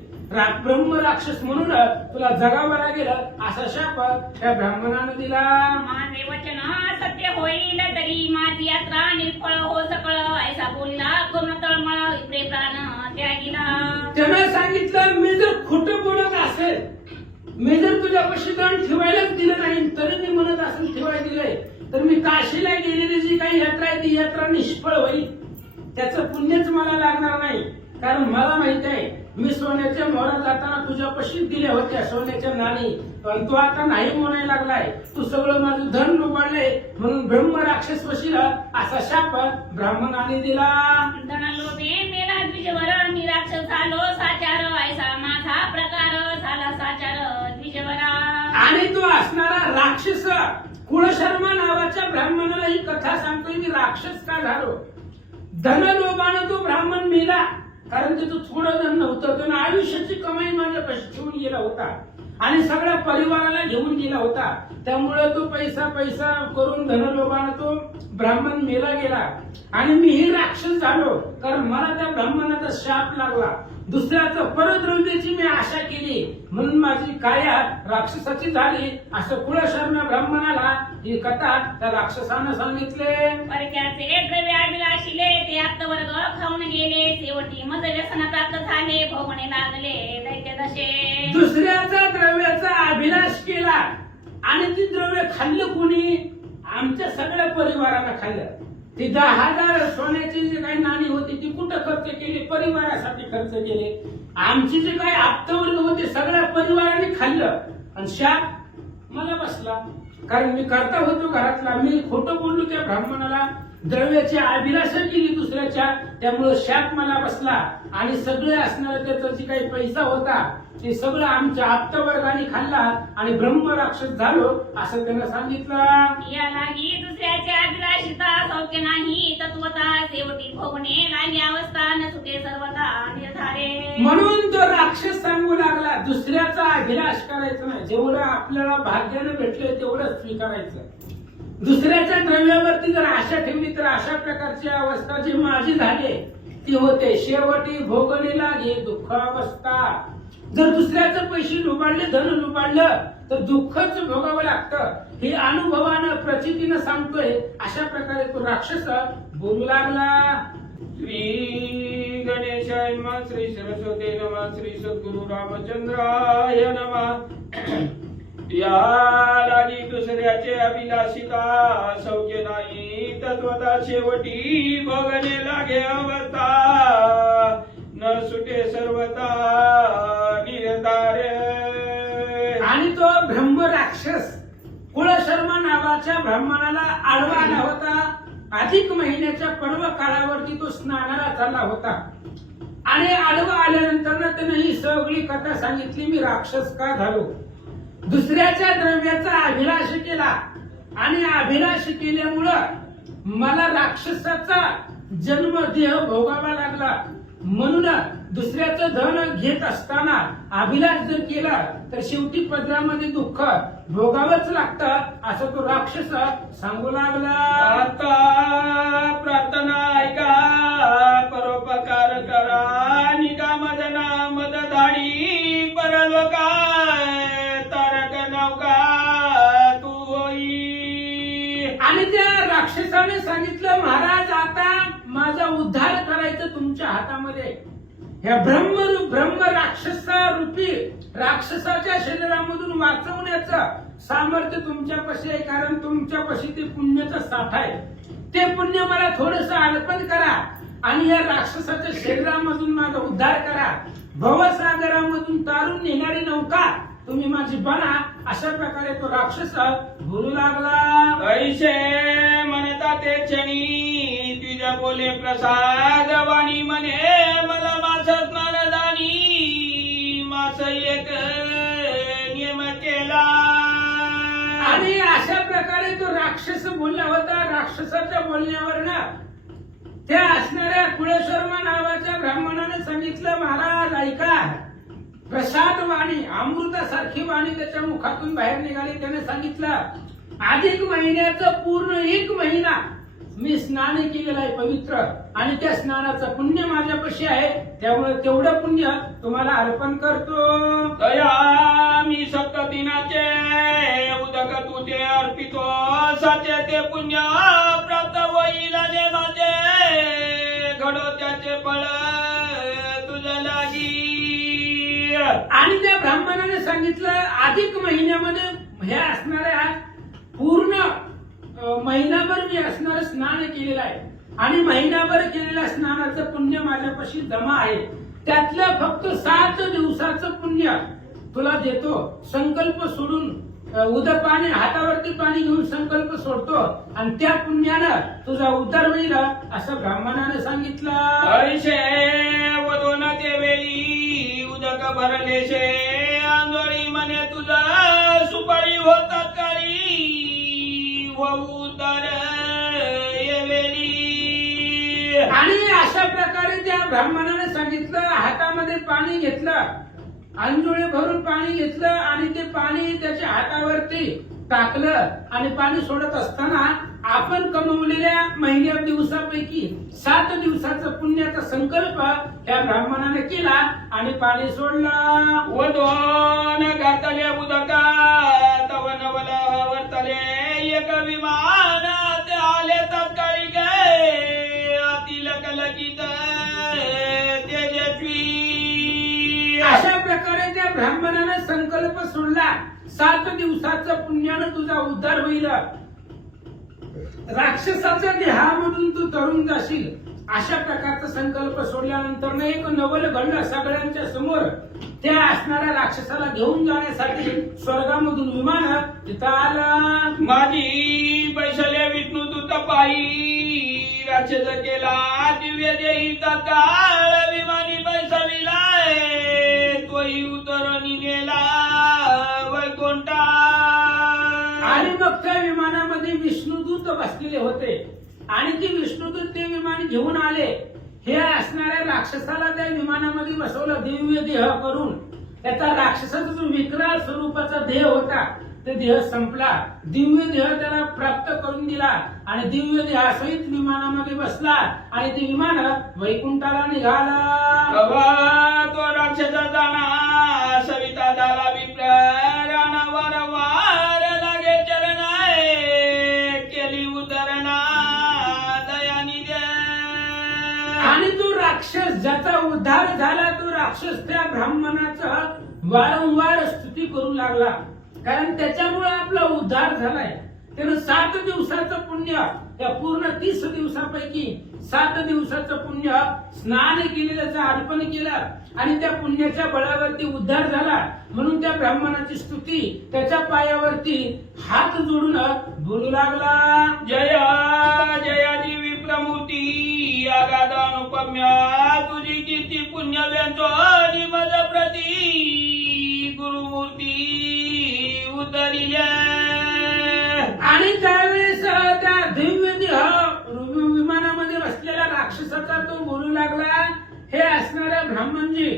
ब्रह्म राक्षस म्हणून तुला जगावं लागेल असा शाप त्या ब्राह्मणानं दिला. माझे वचन सत्य होईल तरी माझी यात्रा निर्फळ हो सकळ ऐसा बोलला करून तळमळ इकडे प्राण त्यागीला. त्यानं सांगितलं मी जर खोटं बोलत असेल, मी जर तुझ्यापाशी धन ठेवायलाच दिलं नाही तरी मी म्हणत असेल ठेवायला दिलंय तर मी काशीला गेलेली जी काही यात्रा आहे ती यात्रा निष्फळ होईल. त्याचं पुण्यच मला लागणार नाही. कारण मला माहित आहे मी सोन्याच्या मोहरा जाताना तुझ्यापाशी दिल्या होत्या सोन्याच्या नाणी, पण तू आता नाही म्हणायला लागलाय. तू सगळं माझं धन लुबाडले म्हणून ब्रह्म राक्षस वशील असा शाप ब्राह्मणाने दिला. धन लोभे मेला द्विजवर मी राक्षस झालो साचार ऐसा माझा प्रकार झाला साचार द्विजवरा. आणि तो असणारा राक्षस कुळशर्मा नावाच्या ब्राह्मणाला ही कथा सांगतोय मी राक्षस का झालो. धनलोभानं तो ब्राह्मण मेला कारण त्याचं थोडं धन नव्हतं. त्यानं आयुष्याची कमाई माझ्यापाशी ठेवून गेला होता आणि सगळ्या परिवाराला घेऊन गेला होता. त्यामुळे तो पैसा करून धनलोभानं तो ब्राह्मण मेला गेला आणि मीही राक्षस झालो कारण मला त्या ब्राह्मणाचा शाप लागला. दुसऱ्याचं परद्रव्याची मी आशा केली म्हणून माझी काया राक्षसाची झाली असं कुळशर्मा ब्राह्मणाला ही कथा त्या राक्षसानं सांगितले. परक्याचे द्रव्य अभिलाषिले ते आत्मवर्ग खाऊन गेले शेवटी मज व्यसनात झाले भोगणे लागले दैत्य दशे. दुसऱ्याचा द्रव्याचा अभिलाष केला आणि ती द्रव्य खाल्लं कोणी आमच्या सगळ्या परिवारानं खाल्लं. ती 10,000 सोन्याची जी काही नाणी होती ती कुठं खर्च केली परिवारासाठी खर्च केले. आमची जे काही आप्तवर्ग होते सगळ्या परिवाराने खाल्लं आणि शाप मला बसला कारण मी करता होतो घरातला. मी खोटं बोललो त्या ब्राह्मणाला द्रव्याची अभिलाषा केली दुसऱ्याच्या, त्यामुळं शाप मला बसला आणि सगळे असणारा त्याचा जे काही पैसा होता ते सगळं आमच्या आप्तवर्गाने खाल्ला आणि ब्रह्म राक्षस झालो असं त्यांना सांगितलं. या लागी दुसऱ्याच्या अभिलाषिता सौख्य नाही तत्वता शेवटी भोगणे लागी अवस्था न सुटे सर्वता निर्धारे. म्हणून तो राक्षस सांगू लागला दुसऱ्याचा अभिलाष करायचा नाही, जेवढं आपल्याला भाग्यानं भेटलंय तेवढं स्वीकारायचं. दुसऱ्याच्या द्रव्यावरती जर आशा ठेवली तर अशा प्रकारची अवस्था जी माझी झाली ती होते. शेवटी भोगणे लागे दुःख अवस्था. जर दुसऱ्याचं पैसे लुबाडले, धन लुबाडलं तर दुःखच भोगावं लागतं. हे अनुभवानं प्रचितीनं सांगतोय. अशा प्रकारे तो राक्षस बोलू लागला. श्री गणेशाय नमः, श्री सरस्वती नमः, श्री सद्गुरु रामचंद्राय नमः. या लागी दुसऱ्याचे अभिलाषिता सौख्य नाही तत्वता शेवटी भोगणे लागे अवस्था न सुटे सर्वता निर्धारे. आणि तो ब्रह्म राक्षस कुळशर्मा नावाच्या ब्राह्मणाला आडवा आला होता. अधिक महिन्याच्या पर्व काळावरती तो स्नानाला चालला होता आणि आडवा आल्यानंतर त्यानं ही सगळी कथा सांगितली. मी राक्षस का झालो, दुसऱ्याच्या द्रव्याचा अभिलाष केला आणि अभिलाष केल्यामुळं मला राक्षसाचा जन्म देह भोगावा लागला. म्हणून दुसऱ्याचं धन घेत असताना अभिलाष जर केला तर शेवटी पदरामध्ये दुःख भोगावंच लागतं असं तो राक्षस सांगू लागला. आता प्रार्थना ऐका, परोपकार करा, निकाम जना मदधाडी परलोका तारक नौका तू होई. आणि त्या राक्षसाने सांगितलं महाराज आता माझा उद्धार करायचं तुमच्या हातामध्ये. ह्या ब्रह्म राक्षसा रूपी राक्षसाच्या शरीरामधून वाचवण्याचं सामर्थ्य तुमच्यापाशी आहे, कारण तुमच्यापाशी ते पुण्याचा साठा आहे. ते पुण्य मला थोडस अर्पण करा आणि या राक्षसाच्या शरीरामधून माझा उद्धार करा. भवसागरामधून तारून नेणारी नौका तुम्ही माझी बना. अशा प्रकारे तो राक्षस बोलू लागला. ऐशे म्हणता ते क्षणी तुझ्या बोले प्रसाद वाणी म्हणे मला मास स्नानदानी मास एक नियम केला. आणि अशा प्रकारे तो राक्षस बोलला होता. राक्षसाच्या बोलण्यावरनं त्या असणाऱ्या कुळशर्मा नावाच्या ब्राह्मणाने सांगितलं महाराज ऐका, प्रसाद वाणी अमृतासारखी वाणी त्याच्या मुखातून बाहेर निघाली. त्याने सांगितलं अधिक महिन्याचं पूर्ण 1 महिना मी स्नान केलेलं आहे पवित्र आणि त्या स्नानाचं पुण्य माझ्यापाशी आहे, त्यामुळे तेवढं पुण्य तुम्हाला अर्पण करतो. दया मी सप्तदिनाचे उदक तू ते अर्पितो साचे ते पुण्य प्राप्त होईल जे माझे घडो त्याचे फळ तुझ्या लागी. आणि त्या ब्राह्मणाने सांगितलं अधिक महिन्यामध्ये हे असणाऱ्या पूर्ण महिनाभर मी असणारं स्नान केलेलं आहे आणि महिनाभर केलेल्या स्नानाचं पुण्य माझ्यापाशी जमा आहे. त्यातलं फक्त 7 दिवसाचं पुण्य तुला देतो. संकल्प सोडून उदपाने हातावरती पाणी घेऊन संकल्प सोडतो आणि त्या पुण्यानं तुझा उद्धार होईल असं ब्राह्मणाने सांगितलं. ऐशे वदोन देवेली उदक भरलेशे आंधळी म्हणे तुझा सुपारी होतात काळी उद्धार येवेली. आणि अशा प्रकारे त्या ब्राह्मणाने सांगितलं. हातामध्ये पाणी घेतलं, अंजुळे भरून पाणी घेतलं आणि ते पाणी त्याच्या हातावरती टाकलं आणि पाणी सोडत असताना आपण कमवलेल्या महिन्या दिवसापैकी 7 दिवसाचा पुण्याचा संकल्प त्या ब्राह्मणाने केला आणि पाणी सोडला. वदोन घातले उदका तव नवला वर्तले एक विमानात आले तात्काळी गे अतिल कलकित तेजस्वी. अशा प्रकारे त्या ब्राह्मणाने संकल्प सोडला 7 दिवसाचं पुण्यानं तुझा उद्धार होईल. राक्षसाच्या देहामधून तू तरुण जाशील. अशा प्रकारचा संकल्प सोडल्यानंतर एक नवल घडलं सगळ्यांच्या समोर. त्या असणाऱ्या राक्षसाला घेऊन जाण्यासाठी स्वर्गामधून विमान तिथं आला. माझी बैसले विष्णू दूत पायी राक्षस केला दिव्य देहीचा काळ विमानी बैसविलाय तोही उतरणी नेला वैकुंठा. आणि मग त्या विमानामध्ये विष्णुदूत बसलेले होते आणि ते विष्णुदूत ते विमान घेऊन आले. हे असणाऱ्या राक्षसाला त्या विमानामध्ये बसवलं दिव्य देह करून. त्याचा राक्षसाचा जो विकराळ स्वरूपाचा देह होता ते देह संपला. दिव्य देह त्याला प्राप्त करून दिला आणि दिव्य देहासहित विमानामध्ये बसला आणि ते विमान वैकुंठाला निघाला. अवा तो राक्षस जाणा सविता झाला विप्राणा वारंवार लागे चरणाय केली उतरणा दयानी दे. आणि तो राक्षस ज्याचा उद्धार झाला तो राक्षस त्या ब्राह्मणाचा वारंवार स्तुती करू लागला. कारण त्याच्यामुळे आपला उद्धार झालाय. त्यानं 7 दिवसाचं पुण्य त्या पूर्ण 30 दिवसापैकी 7 दिवसाचं पुण्य स्नान केलेल्याचं अर्पण केलं आणि त्या पुण्याच्या बळावरती उद्धार झाला. म्हणून त्या ब्राह्मणाची स्तुती त्याच्या पायावरती हात जोडून बोलू लागला. जया जयाची विप्रमूर्ती आगाध अनुपम्या तुझी कीर्ती पुण्य व्यंजनी मज प्रती गुरुमूर्ती उतरिल्या. आणि त्यावेळेस त्या दिव्य देह विमानामध्ये बसलेल्या राक्षसाचा तो बोलू लागला. हे असणाऱ्या ब्राह्मणजी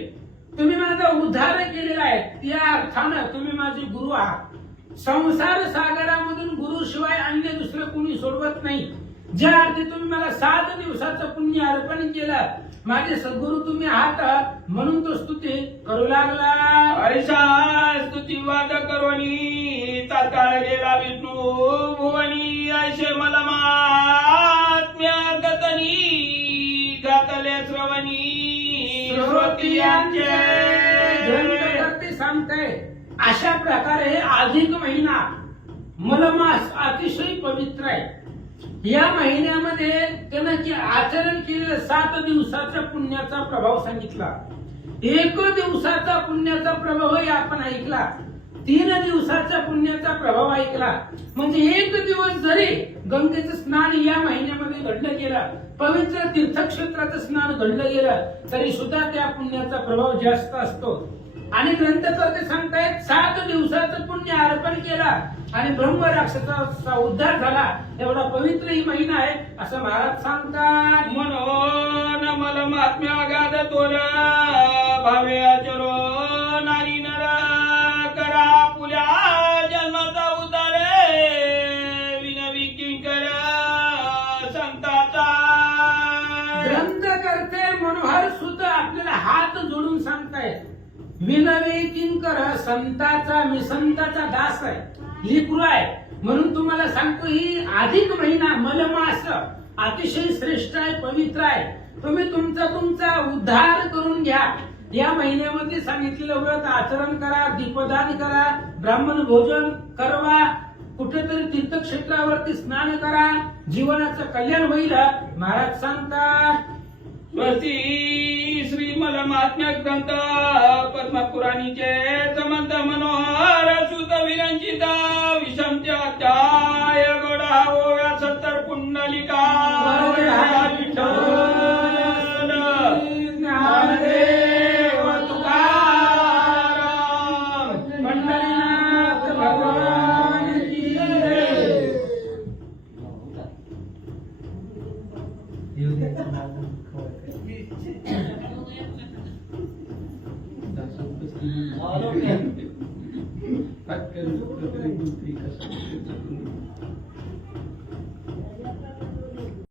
तुम्ही माझा उद्धार केलेला आहे त्या अर्थानं तुम्ही माझे गुरु आहात. संसार सागरामधून गुरु शिवाय अन्य दुसरं कोणी सोडवत नाही. ज्या अर्थी तुम्ही मला 7 दिवसाचं पुण्य अर्पण केलं माझे सद्गुरु तुम्ही आहात म्हणून तो स्तुती करू लागला. ऐसा स्तुतिवाद करोनी तात्काळ गेला विष्णू भुवनी ऐसे मला महात्म्य गतनी घातले श्रवणी श्रोतियांचे. ग्रंथकर्ते सांगताय अशा प्रकारे अधिक महिना मलमास अतिशय पवित्र आहे. या महिन्यामध्ये त्यानं आचरण केलेलं 7 दिवसाच्या पुण्याचा प्रभाव सांगितला. 1 दिवसाचा पुण्याचा प्रभावही आपण ऐकला. 3 दिवसाच्या पुण्याचा प्रभाव ऐकला. म्हणजे 1 दिवस जरी गंगेचं स्नान या महिन्यामध्ये घडलं गेलं पवित्र तीर्थक्षेत्राचं स्नान घडलं गेलं तरी सुद्धा त्या पुण्याचा प्रभाव जास्त असतो. आणि ग्रंथकर्ते सांगतायत 7 दिवसाचं पुण्य अर्पण केला आणि ब्रह्म राक्षसाचा उद्धार झाला एवढा पवित्र ही महिना आहे असं महाराज सांगतात. म्हणून मला महात्म्या गाद तोर भावे आचरो नारी नर करा पुल्या जन्माचा उद्धार विनवी किंकर संताचा. ग्रंथकर्ते मनोहर सुद्धा आपल्याला हात जोडून सांगतायत विनवे किंकर संताचा मी संताचा दास आहे लिपुर आहे. म्हणून तुम्हाला सांगतो ही अधिक महिना मलमास अतिशय श्रेष्ठ आहे पवित्र आहे. तुम्ही तुमचा उद्धार करून घ्या. या महिन्यामध्ये सांगितलेलं व्रत आचरण करा दीपदान करा ब्राह्मण भोजन करवा कुठेतरी तीर्थक्षेत्रावरती स्नान करा जीवनाचं कल्याण होईल महाराज सांगतात. स्वस्ती श्री मलमात्म्य ग्रंथ पद्मपुराणीचे समंत मनोहर सुत विरंचित विषमच्या अध्याय गोडा ओळा 70 पुंडलिका विठ्ठल ज्ञानदेव तुकाराम पंढरीनाथ भगवान की जय. Hak